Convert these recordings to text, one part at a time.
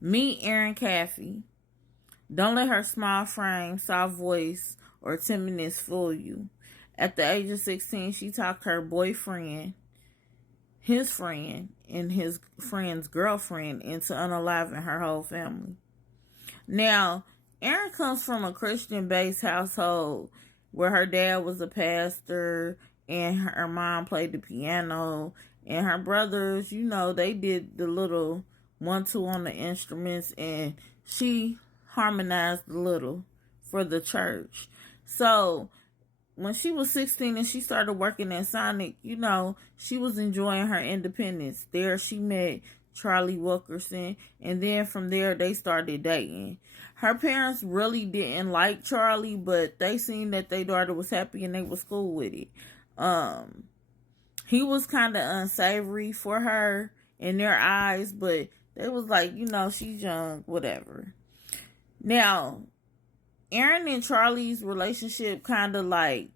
Meet Erin Caffey. Don't let her small frame, soft voice, or timidness fool you. At the age of 16, she talked her boyfriend, his friend, and his friend's girlfriend into unaliving her whole family. Now, Erin comes from a Christian-based household where her dad was a pastor and her mom played the piano, and her brothers, they did the little 1-2 on the instruments, and she harmonized a little for the church. So when she was 16 and she started working at Sonic, she was enjoying her independence. There she met Charlie Wilkerson, and then from there they started dating. Her parents really didn't like Charlie, but they seen that their daughter was happy and they was cool with it. He was kind of unsavory for her in their eyes, but they was like, she's young, whatever. Now, Erin and Charlie's relationship kind of like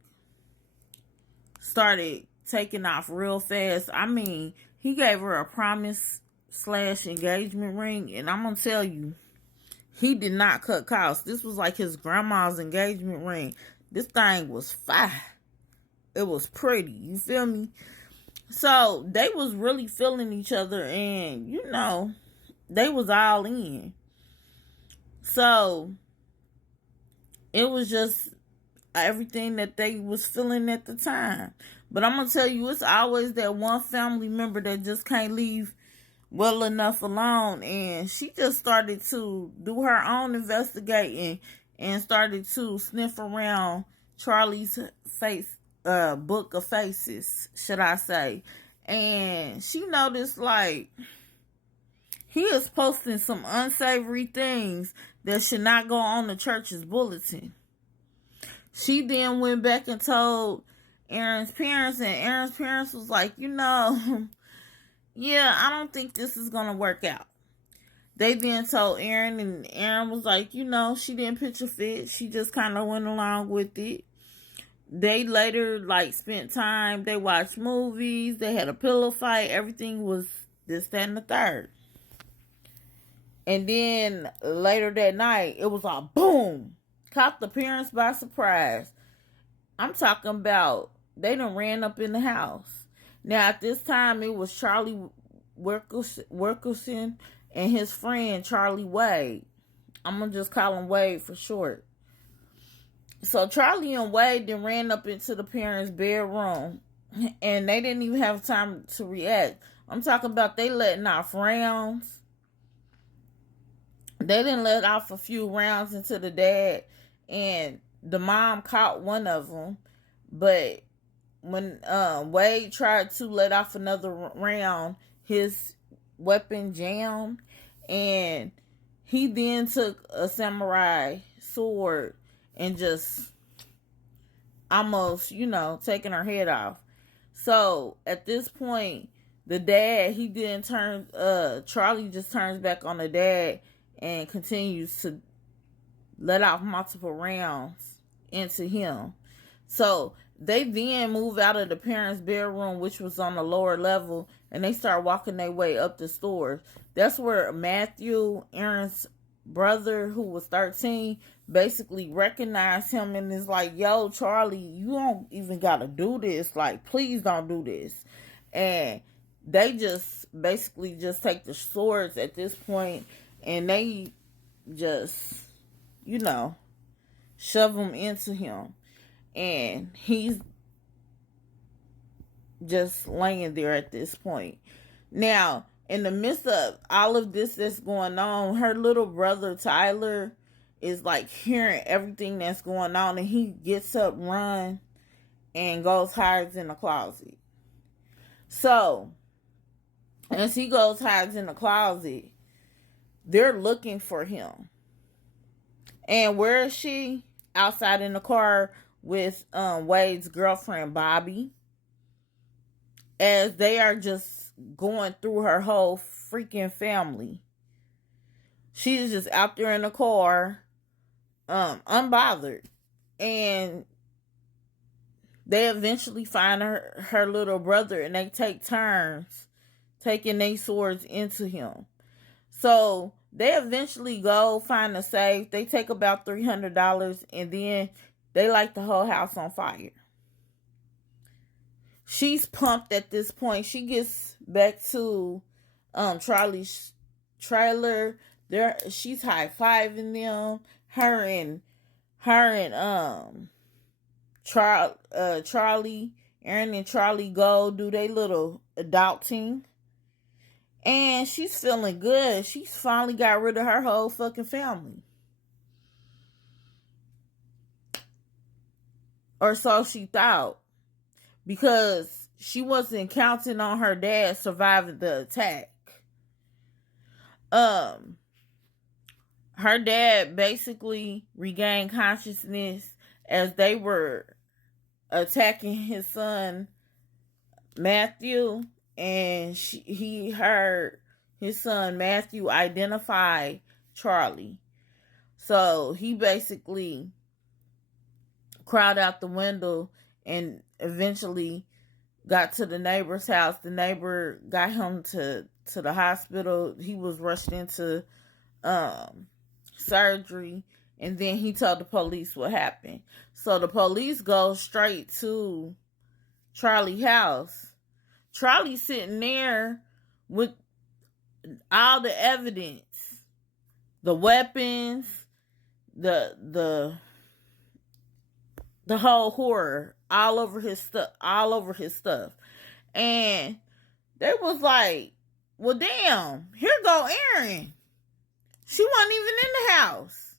started taking off real fast. I mean, he gave her a promise/engagement ring, and I'm gonna tell you, he did not cut costs. This was like his grandma's engagement ring. This thing was fire. It was pretty. You feel me? So they was really feeling each other, and they was all in. So it was just everything that they was feeling at the time. But I'm gonna tell you, it's always that one family member that just can't leave well enough alone, and she just started to do her own investigating and started to sniff around Charlie's face, book of faces, should I say. And she noticed, like, he is posting some unsavory things that should not go on the church's bulletin. She then went back and told Erin's parents, and Erin's parents was like, yeah, I don't think this is going to work out. They then told Erin, and Erin was like, she didn't pitch a fit. She just kind of went along with it. They later, spent time. They watched movies. They had a pillow fight. Everything was this, that, and the third. And then later that night, it was all boom. Caught the parents by surprise. I'm talking about they done ran up in the house. Now, at this time, it was Charlie Wilkerson and his friend, Charlie Wade. I'm going to just call him Wade for short. So, Charlie and Wade then ran up into the parents' bedroom, and they didn't even have time to react. I'm talking about they letting off rounds. They didn't let off a few rounds into the dad, and the mom caught one of them, but when Wade tried to let off another round, his weapon jammed, and he then took a samurai sword and just almost, taking her head off. So at this point, the dad, he didn't turn, Charlie just turns back on the dad and continues to let off multiple rounds into him. So they then move out of the parents' bedroom, which was on the lower level, and they start walking their way up the stairs. That's where Matthew, Erin's brother, who was 13, basically recognized him and is like, yo, Charlie, you don't even gotta do this. Like, please don't do this. And they just basically just take the swords at this point, and they just, shove them into him. And he's just laying there at this point. Now, in the midst of all of this that's going on, her little brother Tyler is hearing everything that's going on, and he gets up, run, and goes hides in the closet. So, as he goes hides in the closet, they're looking for him. And where is she? Outside in the car with Wade's girlfriend, Bobby, as they are just going through her whole freaking family. She's just out there in the car, unbothered. And they eventually find her little brother, and they take turns taking their swords into him. So They eventually go find a safe. They take about $300 and then they light the whole house on fire. She's pumped at this point. She gets back to Charlie's trailer. There, she's high-fiving them. Her and Charlie, Aaron and Charlie go do their little adulting. And she's feeling good. She's finally got rid of her whole fucking family. Or so she thought. Because she wasn't counting on her dad surviving the attack. Her dad basically regained consciousness as they were attacking his son Matthew, and he heard his son Matthew identify Charlie. So he basically crawled out the window and eventually got to the neighbor's house. The neighbor got him to the hospital. He was rushed into surgery, and then he told the police what happened. So the police go straight to Charlie's house. Charlie's sitting there with all the evidence, the weapons, the whole horror all over his stuff. And they was like, well, damn, here go Erin. She wasn't even in the house.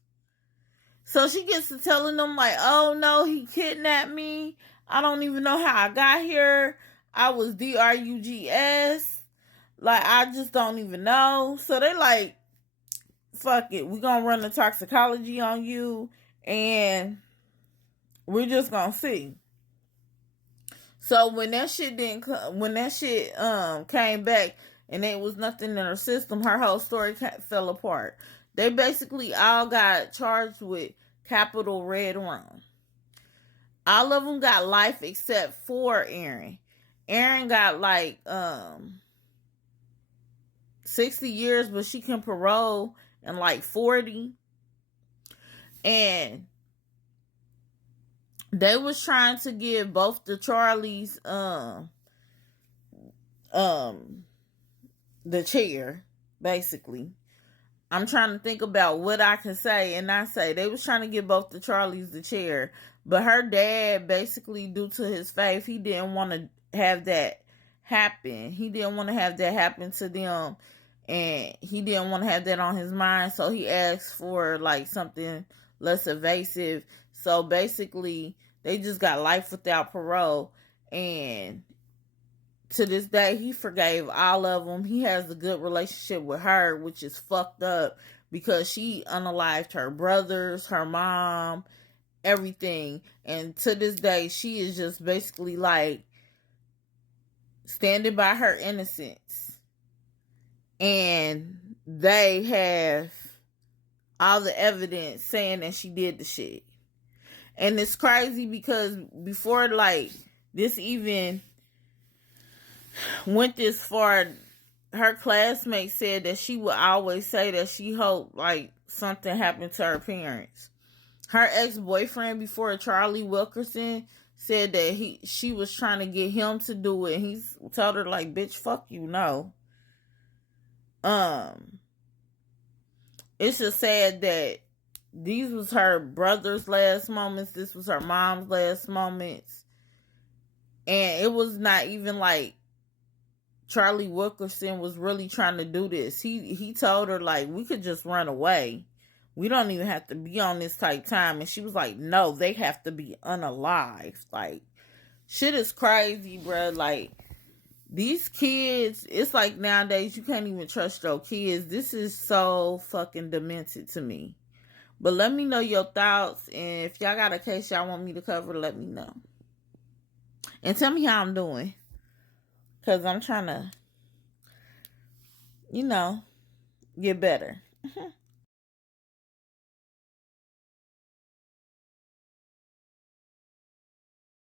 So she gets to telling them like, oh no, he kidnapped me. I don't even know how I got here. I was drugs. Like, I just don't even know. So they like, fuck it. We're going to run the toxicology on you. And we're just going to see. So when that shit came back and there was nothing in her system, her whole story fell apart. They basically all got charged with capital red wrong. All of them got life except for Erin. Erin got like 60 years, but she can parole in like 40. And they was trying to give both the Charlies the chair, basically. I'm trying to think about what I can say and not say. They was trying to give both the Charlies the chair, but her dad, basically, due to his faith, he didn't want to have that happen. He didn't want to have that happen to them, and he didn't want to have that on his mind, so he asked for like something less evasive. So basically, they just got life without parole, and to this day, he forgave all of them. He has a good relationship with her, which is fucked up because she unalived her brothers, her mom, everything. And to this day, she is just basically like standing by her innocence. And they have all the evidence saying that she did the shit. And it's crazy because before like this even went this far, her classmates said that she would always say that she hoped like something happened to her parents. Her ex-boyfriend before, Charlie Wilkerson, said that she was trying to get him to do it, and he told her like, bitch, fuck you, no. It's just sad that these was her brother's last moments, this was her mom's last moments, and it was not even like Charlie Wilkerson was really trying to do this. He told her like, we could just run away. We don't even have to be on this type time. And she was like, no, they have to be unalived. Like, shit is crazy, bro. Like, these kids, it's like nowadays you can't even trust your kids. This is so fucking demented to me. But let me know your thoughts. And if y'all got a case y'all want me to cover, let me know. And tell me how I'm doing. Because I'm trying to, get better.